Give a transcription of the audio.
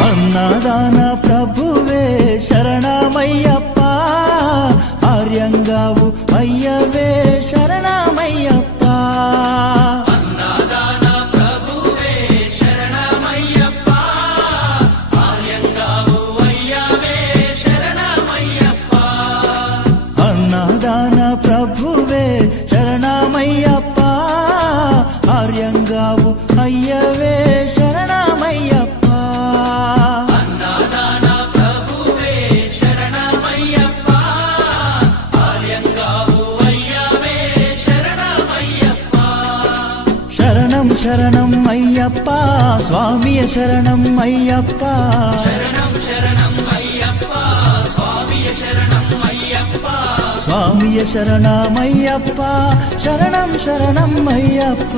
అన్నదాన ప్రభువే శరణమయ్యప్ప ఆర్యంగావు అయ్యవే శరణమయ్యప్ప అన్నదాన ప్రభువే శరణమయ్యప్ప ఆర్యంగావు అయ్యవే శరణమయ్యప్ప అన్నదాన ప్రభువే శరణమయ్యప్ప ఆర్యంగావు అయ్యవే శరణమయ్యప్ప అన్నదాన ప్రభువే శరణమయ్యప్ప ఆర్యంగావు అయ్యవే శరణమయ్యప్ప శరణం శరణం అయ్యప్ప స్వామియ శరణం అయ్యప్ప శరణం శరణం అయ్యప్ప స్వామియ శరణం అయ్యప్ప స్వామియ శరణమయ్యప్ప శరణం శరణం అయ్యప్ప